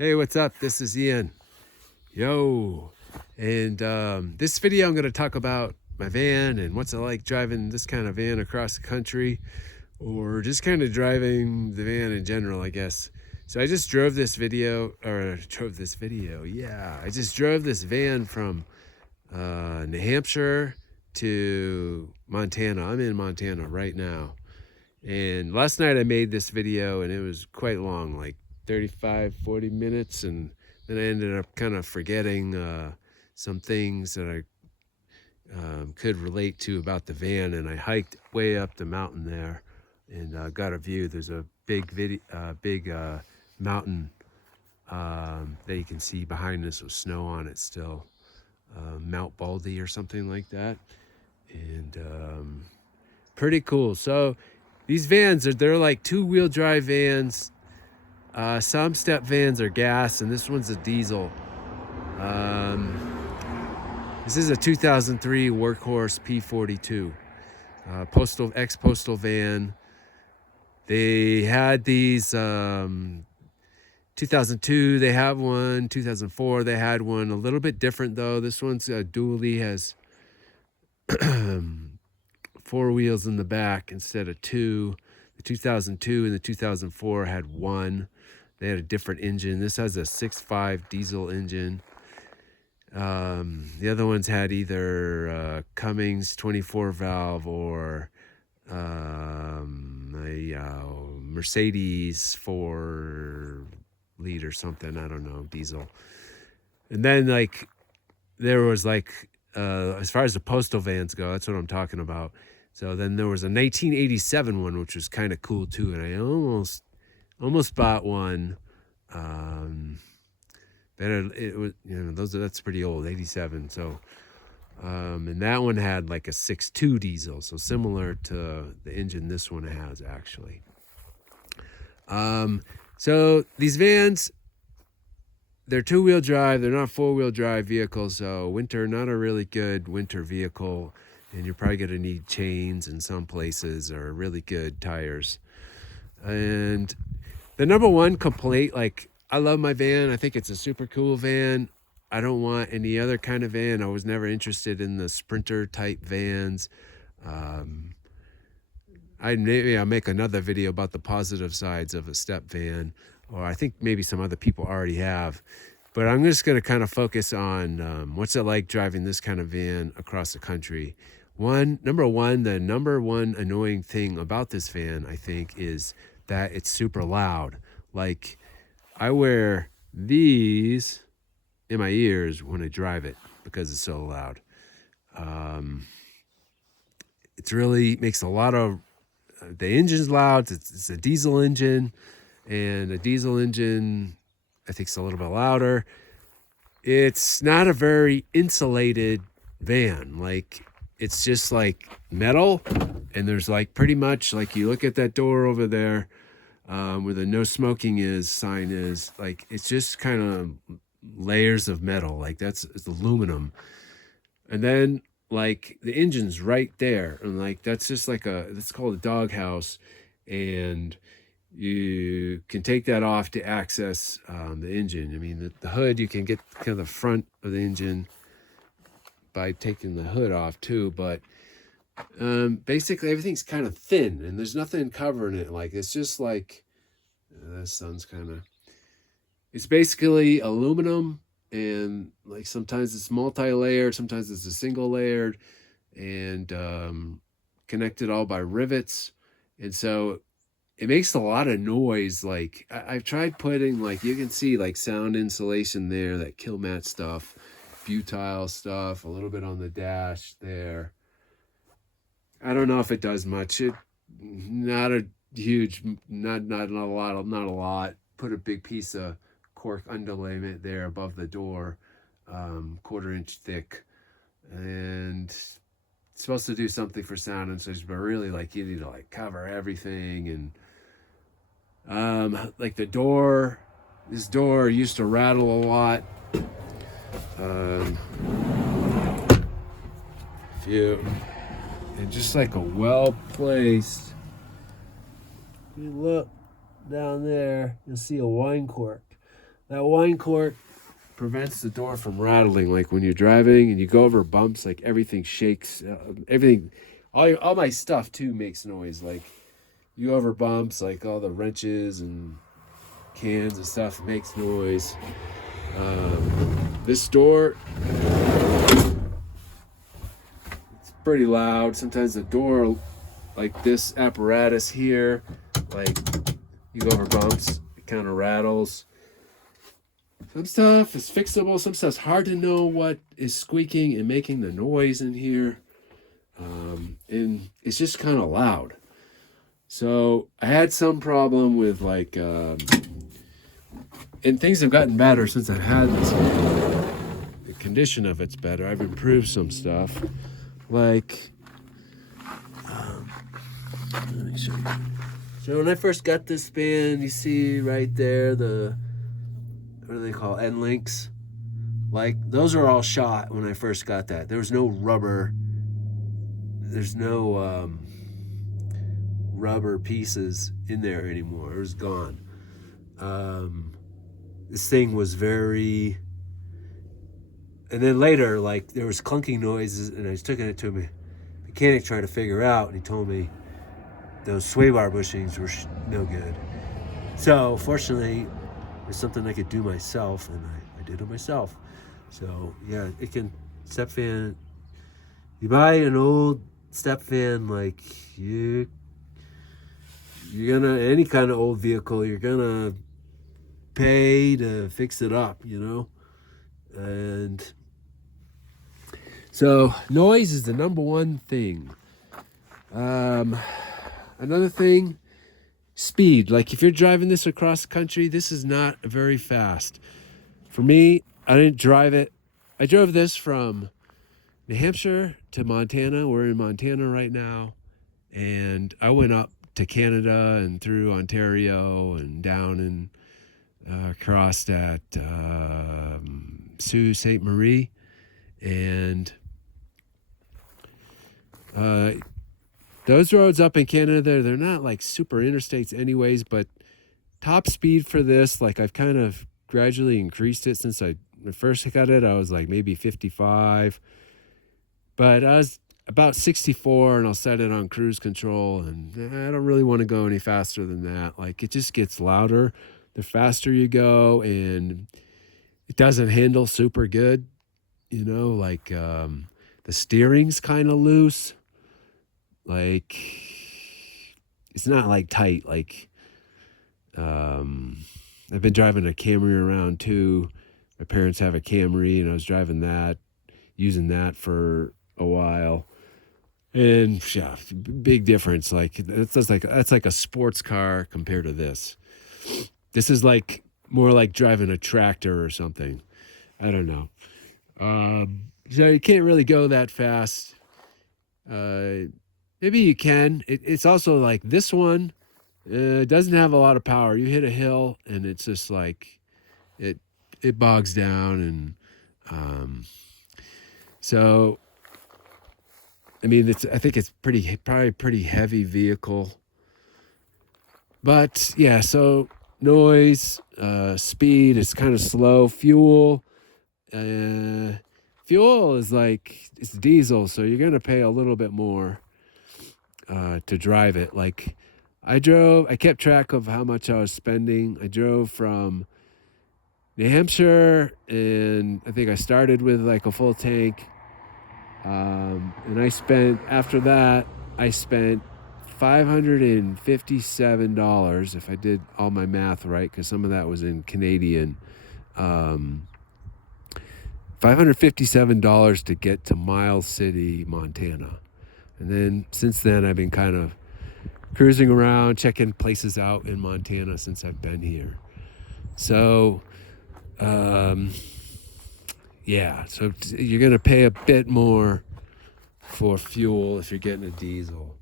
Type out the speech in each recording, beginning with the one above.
Hey, what's up? This is Ian. Yo. And this video, I'm going to talk about my van and what's it like driving this kind of van across the country, or just kind of driving the van in general, I guess. So I just drove this video, Yeah, I just drove this van from New Hampshire to Montana. I'm in Montana right now. And last night I made this video and it was quite long, like 35-40 minutes, and then I ended up kind of forgetting some things that I could relate to about the van, and I hiked way up the mountain there and got a view. There's a big mountain that you can see behind us with snow on it still, Mount Baldy or something like that, and pretty cool. So these vans they're like two-wheel drive vans. Some step vans are gas, and this one's a diesel. This is a 2003 Workhorse P42, postal van. They had these 2002 they have one, 2004 they had one, a little bit different though. This one's a dually, has 4 wheels in the back instead of 2. The 2002 and the 2004 had 1. They had a different engine. This has a 6.5 diesel engine. The other ones had either Cummins 24 valve or a Mercedes 4 liter or something, I don't know, diesel. And then like there was like as far as the postal vans go, that's what I'm talking about. So then there was a 1987 one, which was kind of cool too, and I almost bought one. But it was, that's pretty old, 87. So and that one had like a 6.2 diesel, so similar to the engine this one has actually. So these vans, they're two-wheel drive. They're not four-wheel drive vehicles. So winter, not a really good winter vehicle. And you're probably going to need chains in some places or really good tires. And the number one complaint, like, I love my van. I think it's a super cool van. I don't want any other kind of van. I was never interested in the Sprinter type vans. Maybe I'll make another video about the positive sides of a step van, or I think maybe some other people already have. But I'm just going to kind of focus on what's it like driving this kind of van across the country. The number one annoying thing about this van, I think, is that it's super loud. Like, I wear these in my ears when I drive it because it's so loud. It's really makes a lot of, the engine's loud. It's a diesel engine, and a diesel engine, I think, is a little bit louder. It's not a very insulated van. Like, it's just like metal, and there's like pretty much, like, you look at that door over there where the no smoking sign is, like, it's just kind of layers of metal. Like, it's aluminum, and then like the engine's right there, and like that's just like that's called a doghouse, and you can take that off to access the engine. I mean, the hood, you can get kind of the front of the engine by taking the hood off too, but basically everything's kind of thin and there's nothing covering it. Like, it's just like the sun's kind of, it's basically aluminum, and like sometimes it's multi-layered, sometimes it's a single layered, and connected all by rivets. And so it makes a lot of noise. Like, I've tried putting, like, you can see like sound insulation there, that Killmat stuff, butyl stuff, a little bit on the dash there. I don't know if it does much. Not a lot. Put a big piece of cork underlayment there above the door, 1/4 inch thick, and it's supposed to do something for sound insulation, but really, like, you need to like cover everything. And like this door used to rattle a lot. And just like a well placed, you look down there, you'll see a wine cork. That wine cork prevents the door from rattling. Like when you're driving and you go over bumps, like everything shakes. Everything, all my stuff too makes noise. Like you go over bumps, like all the wrenches and cans and stuff makes noise. This door, it's pretty loud. Sometimes the door, like this apparatus here, like you go over bumps, it kind of rattles. Some stuff is fixable. Some stuff's hard to know what is squeaking and making the noise in here. And it's just kind of loud. So I had some problem with like, and things have gotten better since I've had this. The condition of it's better. I've improved some stuff. Like, let me show you. So when I first got this fan, you see right there the, what do they call it? End links? Like those are all shot when I first got that. There was no rubber. There's no rubber pieces in there anymore. It was gone. This thing was very. And then later, like there was clunking noises, and I was taking it to a mechanic trying to figure out, and he told me those sway bar bushings were no good. So fortunately, there's something I could do myself, and I did it myself. So yeah, it can step fan. You buy an old step fan, like you're gonna, any kind of old vehicle, you're gonna pay to fix it up, you know. And so noise is the number one thing. Another thing, speed. Like if you're driving this across the country, this is not very fast. For me, I didn't drive it. I drove this from New Hampshire to Montana. We're in Montana right now. And I went up to Canada and through Ontario and down and crossed at Sault Ste. Marie. And those roads up in Canada, they're not like super interstates anyways, but top speed for this, like I've kind of gradually increased it since I first got it. I was like maybe 55, but I was about 64 and I'll set it on cruise control, and I don't really want to go any faster than that. Like it just gets louder the faster you go, and it doesn't handle super good, you know, like the steering's kind of loose. Like it's not like tight. Like I've been driving a Camry around too. My parents have a Camry, and I was driving that, using that for a while. And yeah, big difference. Like that's like a sports car compared to this. This is like more like driving a tractor or something. I don't know. So you can't really go that fast. Maybe you can. It's also like this one doesn't have a lot of power. You hit a hill and it's just like it bogs down, and so I mean I think it's probably pretty heavy vehicle. But yeah, so noise, speed is kind of slow. Fuel is like it's diesel, so you're gonna pay a little bit more to drive it. Like I kept track of how much I was spending. I drove from New Hampshire, and I think I started with like a full tank. And after that, I spent $557, if I did all my math right, because some of that was in Canadian. $557 to get to Miles City, Montana. And then since then, I've been kind of cruising around, checking places out in Montana since I've been here. So, yeah, so you're going to pay a bit more for fuel if you're getting a diesel.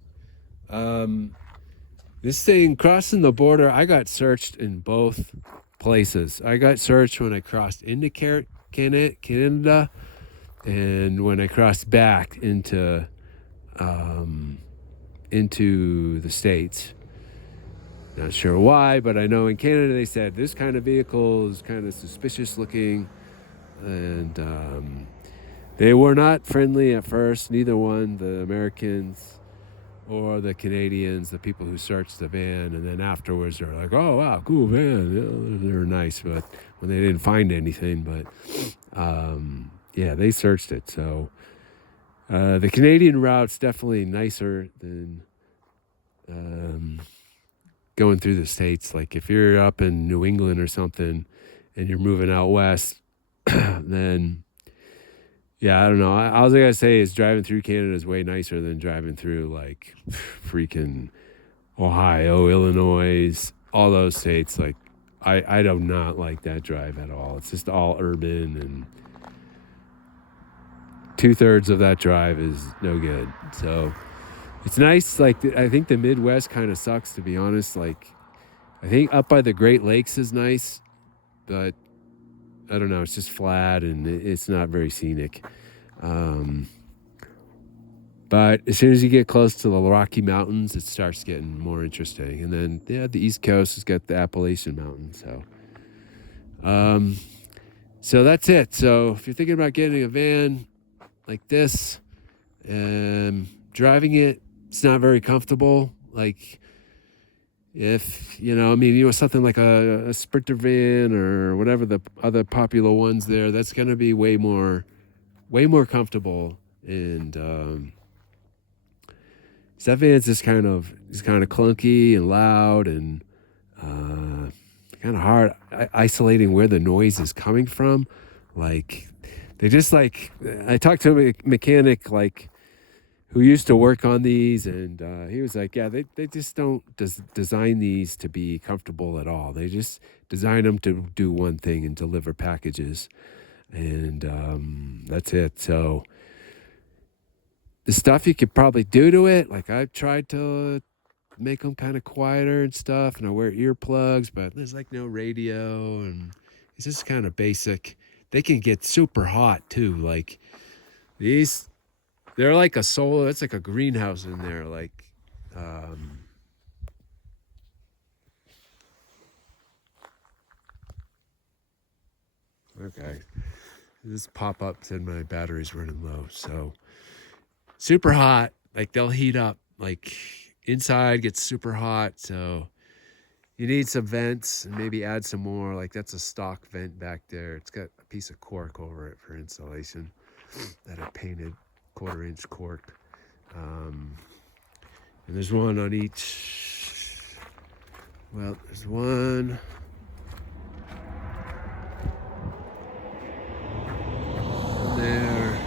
This thing, crossing the border, I got searched in both places. I got searched when I crossed into Canada, and when I crossed back into the States. Not sure why, but I know in Canada they said this kind of vehicle is kind of suspicious looking, and they were not friendly at first, neither one, the Americans or the Canadians, the people who searched the van, and then afterwards they're like, oh wow, cool van, yeah, they're nice, but when they didn't find anything, but yeah, they searched it. So the Canadian route's definitely nicer than going through the States. Like if you're up in New England or something and you're moving out west, then yeah, I don't know. All I gotta say is driving through Canada is way nicer than driving through like freaking Ohio, Illinois, all those states. Like I do not like that drive at all. It's just all urban, and 2/3 of that drive is no good. So it's nice. Like I think the Midwest kind of sucks, to be honest. Like I think up by the Great Lakes is nice, but I don't know. It's just flat and it's not very scenic. But as soon as you get close to the Rocky Mountains, it starts getting more interesting. And then yeah, the East Coast has got the Appalachian Mountains. So that's it. So if you're thinking about getting a van like this, driving it, it's not very comfortable. Like if, something like a Sprinter van or whatever the other popular ones there, that's going to be way more comfortable. And that van's just kind of clunky and loud and kind of hard isolating where the noise is coming from. Like they just I talked to a mechanic who used to work on these, and he was like, yeah, they just don't design these to be comfortable at all. They just design them to do one thing and deliver packages, and that's it. So the stuff you could probably do to it, like I've tried to make them kind of quieter and stuff, and I wear earplugs, but there's no radio, and it's just kind of basic. They can get super hot too. Like these, they're like a solar, it's like a greenhouse in there. Okay. This pop-up said my battery's running low. So super hot. Like they'll heat up. Like inside gets super hot. So you need some vents and maybe add some more. Like that's a stock vent back there. It's got a piece of cork over it for insulation that I painted, 1/4-inch cork. And there's one on each. Well, there's one. There.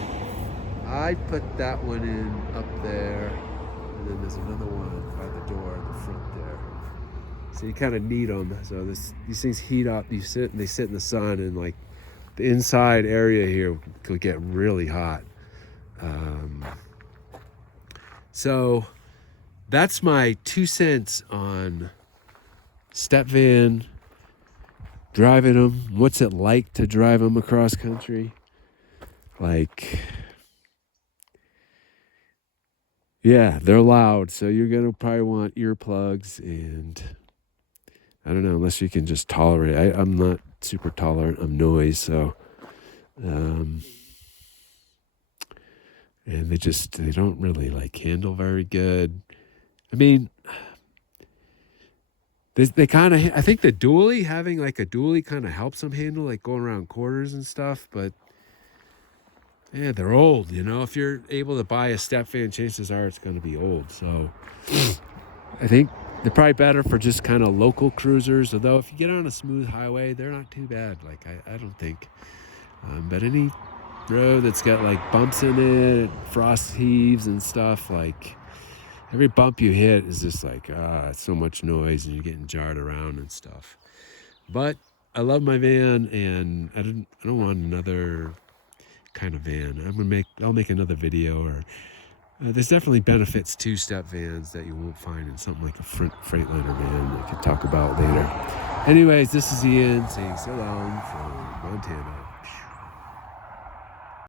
I put that one in up there. And then there's another one by the door in the front there. So you kind of need them. So these things heat up. They sit in the sun, and the inside area here could get really hot. So that's my 2 cents on step van, driving them. What's it like to drive them across country? Yeah, they're loud. So you're going to probably want earplugs, and I don't know, unless you can just tolerate it. I'm not super tolerant of noise, so and they don't really handle very good. I mean, they kind of, I think having a dually kind of helps them handle going around quarters and stuff, but yeah, they're old, if you're able to buy a step van, chances are it's going to be old. So I think they're probably better for just kind of local cruisers, although if you get on a smooth highway, they're not too bad. I don't think, but any road that's got bumps in it, frost heaves and stuff, every bump you hit is just it's so much noise and you're getting jarred around and stuff. But I love my van, and I don't want another kind of van. I'll make another video, or there's definitely benefits to step vans that you won't find in something like a Freightliner van that I could talk about later. Anyways, this is Ian saying so long from Montana.